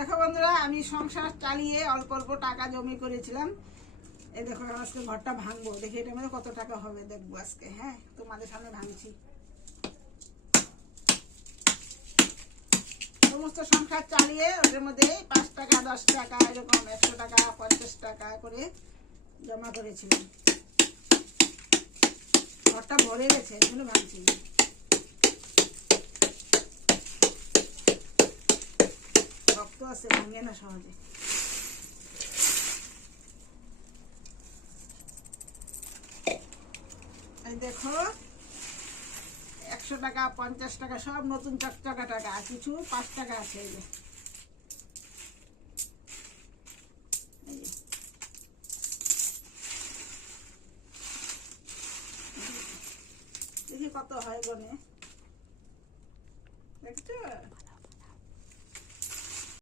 দেখো বন্ধুরা, আমি সংসার চালিয়ে অল্প অল্প টাকা জমি করেছিলাম। এই দেখো আজকে ঘরটা ভাঙবো, দেখি এটার মধ্যে কত টাকা হবে দেখবো আজকে। হ্যাঁ, তোমাদের সামনে ভাঙছি। সমস্ত সংসার চালিয়ে ওটার মধ্যে 5 টাকা 10 টাকা এরকম 100 টাকা 50 টাকা করে জমা করেছিলাম। ঘরটা ভরে গেছে, এগুলো ভাঙছি। রক্ত আছে, ভাঙে না সহজে। এই দেখো 100 টাকা 50 টাকা সব নতুন চকচকা টাকা, আর কিছু 5 টাকা আছে। এই যে দেখি কত হয় গনে, দেখছো?